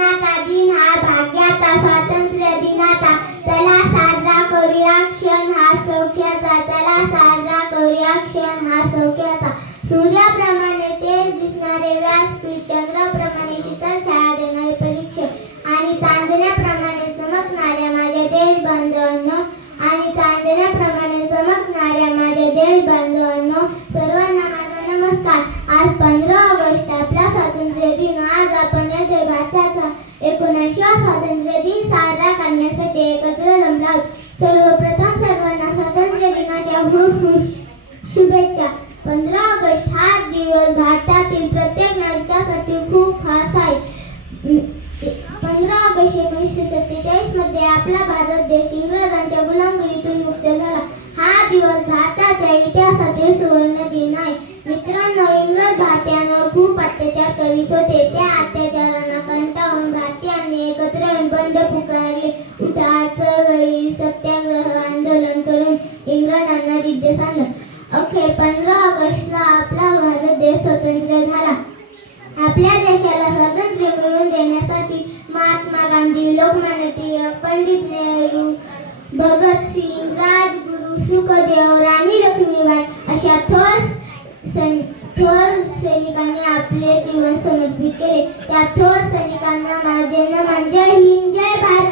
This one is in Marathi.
दिनाचा दिन हा भाग्याचा, स्वातंत्र्य दिनाचा चला साजरा करूया क्षण हा सौख्याचा, चला साजरा करूया क्षण हा सौख्याचा. सूर्याप्रमाणे तेज दिसणारे व्यासपीठ, चंद्राप्रमाणे शीतल छाया देणारे परीक्षण आणि चांदण्याप्रमाणे चमकणाऱ्या माझ्या देशबांधवांनो आणि चांदण्याप्रमाणे चमकणाऱ्या माझ्या देशबांधवांनो, सर्वांना माझा नमस्कार. आज 15 ऑगस्ट आपला स्वातंत्र्य दिन. आज आपण या देशाचा 19वा स्वातंत्र्य दिन साजरा करण्यासाठी एकत्र जमलो आहोत. सर्वप्रथम सर्वांना स्वातंत्र्य दिनाच्या खूप शुभेच्छा. 15 ऑगस्ट हा दिवस भारतातील प्रत्येक नागरिकासाठी खूप खास आहे. 15 ऑगस्ट 1947 मध्ये आपला भारत देश इंग्रजांच्या गुलामगिरीतून मुक्त झाला. हा दिवस भारताच्या इतिहासातील सुवर्ण दिन आहे. मित्रांनो, इंग्रज भारतीयांवर खूप अत्याचार करीत होते. त्या अत्याचारांना कंटाळून भारतीयांनी एकत्र येऊन बंड पुकारले. उठाव, चळवळी, सत्याग्रह आंदोलन करून इंग्रजांना दिग्देश आणलं. अखेर 15 ऑगस्टला आपला भारत देश स्वतंत्र झाला. आपल्या देशाला स्वातंत्र्य मिळवून देण्यासाठी महात्मा गांधी, लोकमान्य टिळक, पंडित नेहरू, भगतसिंग, राजगुरू, सुखदेव, राणी लक्ष्मीबाई अशा थोर सैनिकांनी आपले जीवन समर्पित केले. त्या थोर सैनिकांना माझे नमन. जय हिंद, जय भारत.